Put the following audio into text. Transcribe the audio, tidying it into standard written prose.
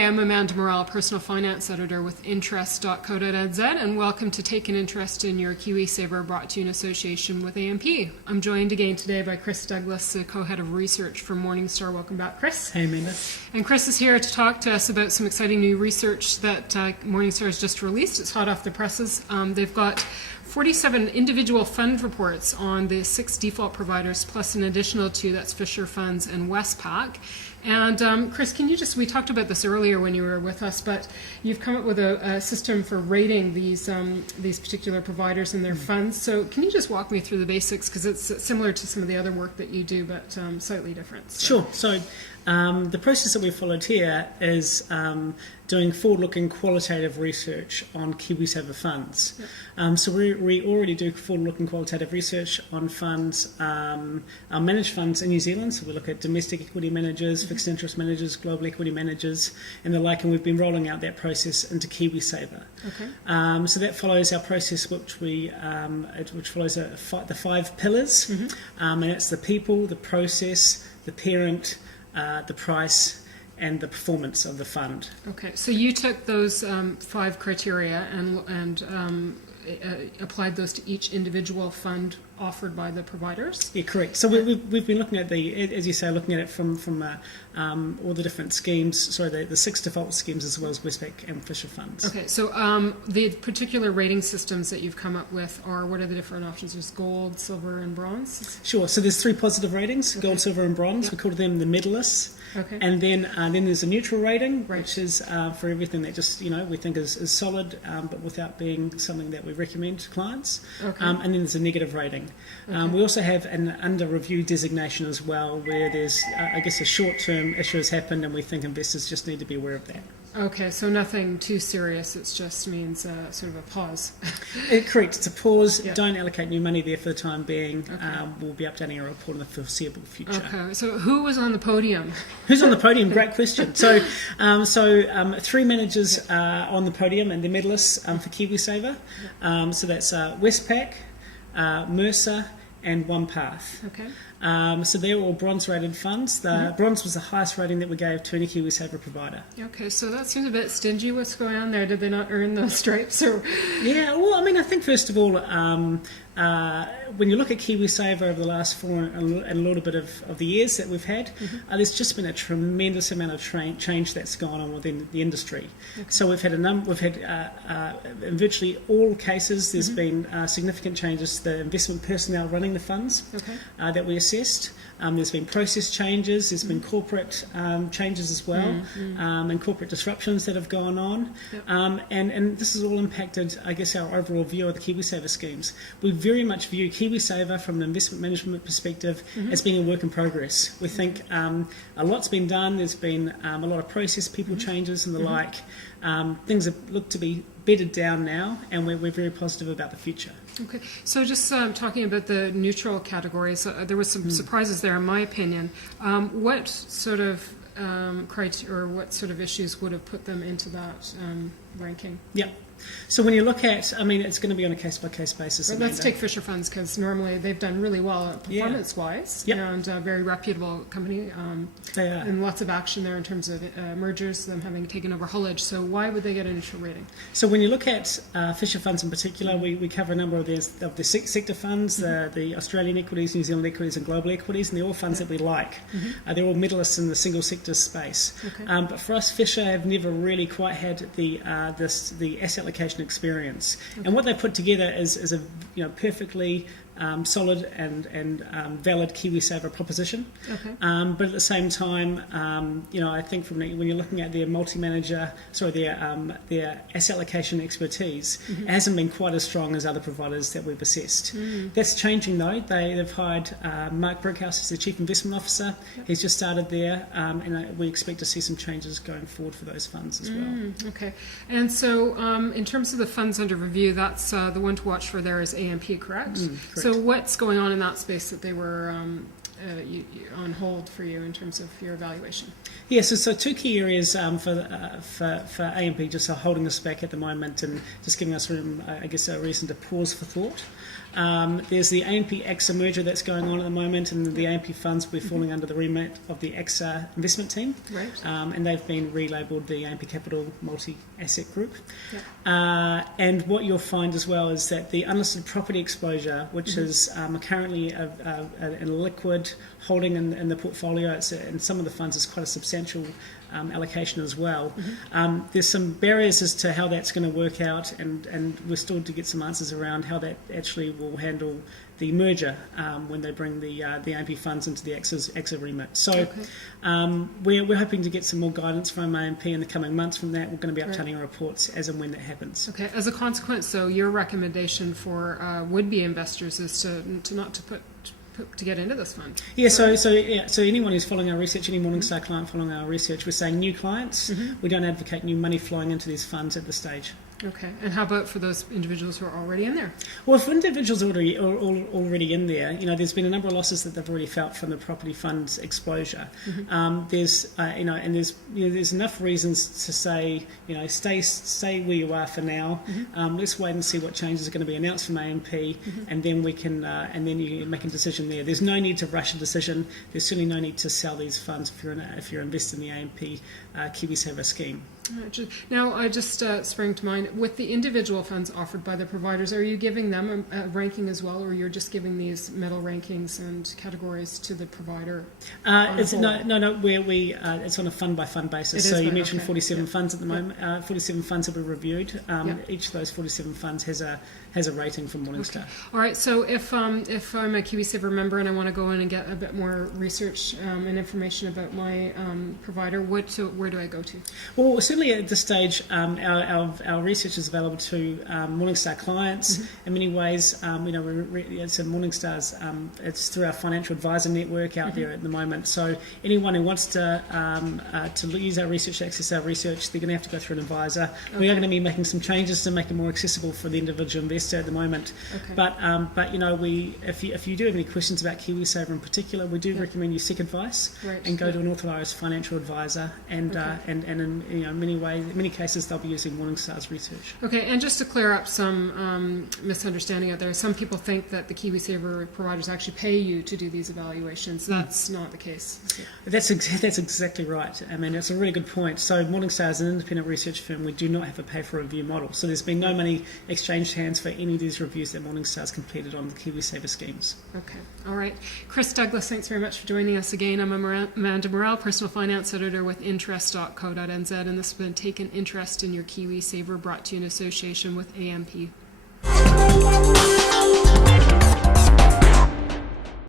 Hi, I'm Amanda Morrell, Personal Finance Editor with Interest.co.nz, and welcome to Take an Interest in Your KiwiSaver, brought to you in association with AMP. I'm joined again today by Chris Douglas, the co-head of research for Morningstar. Welcome back, Chris. Hey, Amanda. And Chris is here to talk to us about some exciting new research that Morningstar has just released. It's hot off the presses. They've got 47 individual fund reports on the 6 default providers, plus an additional 2, that's Fisher Funds and Westpac. And Chris, we talked about this earlier when you were with us, but you've come up with a system for rating these particular providers and their funds. So can you just walk me through the basics, because it's similar to some of the other work that you do, but slightly different. Sure. So the process that we followed here is doing forward-looking qualitative research on KiwiSaver funds. Yep. So we already do forward-looking qualitative research on funds, our managed funds in New Zealand. So we look at domestic equity managers, fixed interest managers, global equity managers, and the like, and we've been rolling out that process into KiwiSaver. Okay. So that follows our process, which follows the 5 pillars, and it's the people, the process, the parent, the price, and the performance of the fund. Okay, so you took those 5 criteria and applied those to each individual fund offered by the providers? Yeah, correct. So we've been looking at as you say, looking at it from all the different schemes, the 6 default schemes, as well as Westpac and Fisher funds. Okay, so the particular rating systems that you've come up with what are the different options? There's gold, silver, and bronze? Sure. So there's 3 positive ratings, okay. Gold, silver, and bronze. Yep. We call them the medalists. Okay. And then there's a neutral rating, right, which is for everything that just we think is solid, but without being something that we recommend to clients. Okay. And then there's a negative rating. Okay. We also have an under review designation as well, where there's a short-term issue has happened, and we think investors just need to be aware of that. Okay, so nothing too serious. It just means sort of a pause. Correct. It's a pause. Yep. Don't allocate new money there for the time being. Okay. We'll be updating our report in the foreseeable future. Okay. So who was on the podium? Who's on the podium? Great question. So 3 managers on the podium and the medalists for KiwiSaver. Yep. So that's Westpac, Mercer, and OnePath. Okay. So they're all bronze-rated funds. The bronze was the highest rating that we gave to any KiwiSaver provider. Okay, so that seems a bit stingy. What's going on there? Did they not earn those stripes? Or? Yeah, well, I think first of all, when you look at KiwiSaver over the last 4 and a little bit of the years that we've had, there's just been a tremendous amount of change that's gone on within the industry. Okay. So we've had in virtually all cases, there's been significant changes to the investment personnel running the funds that we assessed. There's been process changes, there's been corporate changes as well, and corporate disruptions that have gone on. Yep. And this has all impacted, I guess, our overall view of the KiwiSaver schemes. We very much view KiwiSaver from an investment management perspective as being a work in progress. We think a lot's been done, there's been a lot of process, people changes and the like. Things look to be bedded down now, and we're very positive about the future. Okay, so just talking about the neutral categories, there was some surprises there in my opinion. What sort of criteria or what sort of issues would have put them into that ranking? Yeah. So when you look at, it's going to be on a case-by-case basis. But let's take Fisher Funds, because normally they've done really well performance-wise, and a very reputable company. They are. And lots of action there in terms of mergers, them having taken over Hullage. So why would they get a neutral rating? So when you look at Fisher Funds in particular, we cover a number of the sector funds, the Australian equities, New Zealand equities, and global equities, and they're all funds that we like. They're all medalists in the single sector space. Okay. But for us, Fisher have never really quite had the asset allocation experience. Okay. And what they put together is a perfectly solid and valid KiwiSaver proposition. Okay. But at the same time, I think when you're looking at their their asset allocation expertise, it hasn't been quite as strong as other providers that we've assessed. That's changing though. They've hired Mark Brickhouse as the Chief Investment Officer. Yep. He's just started there, and we expect to see some changes going forward for those funds as well. Okay. And so in terms of the funds under review, that's the one to watch for there is AMP, correct? Correct. So what's going on in that space that they were on hold for you in terms of your evaluation? Yes, so 2 key areas for AMP just holding us back at the moment and just giving us room, a reason to pause for thought. There's the AMP AXA merger that's going on at the moment, and the AMP funds will be falling under the remit of the AXA investment team. Right. And they've been relabelled the AMP Capital Multi-Asset Group. Yep. And what you'll find as well is that the unlisted property exposure, which is currently a liquid holding in the portfolio, in some of the funds is quite a substantial allocation as well. There's some barriers as to how that's going to work out, and we're still to get some answers around how that actually will handle the merger when they bring the AMP funds into the AXA remit. So we're hoping to get some more guidance from AMP in the coming months from that. We're going to be updating our reports as and when that happens. Okay. As a consequence, so your recommendation for would-be investors is to not to get into this fund. Yeah, so anyone who's following our research, any Morningstar client following our research, we're saying new clients. We don't advocate new money flowing into these funds at this stage. Okay, and how about for those individuals who are already in there? Well, for individuals already in there, there's been a number of losses that they've already felt from the property fund's exposure. There's enough reasons to say, stay where you are for now. Let's wait and see what changes are going to be announced from AMP, and then we can, and then you make a decision there. There's no need to rush a decision. There's certainly no need to sell these funds if you're invested in the AMP KiwiSaver scheme. Now, just sprang to mind, with the individual funds offered by the providers, are you giving them a ranking as well, or you're just giving these metal rankings and categories to the provider? It's on a fund by fund basis. So you mentioned 47 funds at the moment. 47 funds have been reviewed. Each of those 47 funds has a rating from Morningstar. Okay. All right. So if I'm a KiwiSaver member and I want to go in and get a bit more research and information about my provider, where do I go to? Well, certainly at this stage, our research is available to Morningstar clients in many ways. It's a Morningstar's. It's through our financial advisor network out there at the moment. So anyone who wants to use our research, access our research, they're going to have to go through an advisor. Okay. We are going to be making some changes to make it more accessible for the individual investor at the moment. Okay. But if you do have any questions about KiwiSaver in particular, we do recommend you seek advice and go to an authorised financial advisor. And in many cases they'll be using Morningstar's research. Okay, and just to clear up some misunderstanding out there, some people think that the KiwiSaver providers actually pay you to do these evaluations. That's not the case. That's exactly right. I mean, it's a really good point. So Morningstar is an independent research firm. We do not have a pay-for-review model. So there's been no money exchanged hands for any of these reviews that Morningstar's completed on the KiwiSaver schemes. Okay, all right. Chris Douglas, thanks very much for joining us again. I'm Amanda Morrell, Personal Finance Editor with interest.co.nz, and this has been Taken Interest in Your KiwiSaver, brought to you in association with AMP.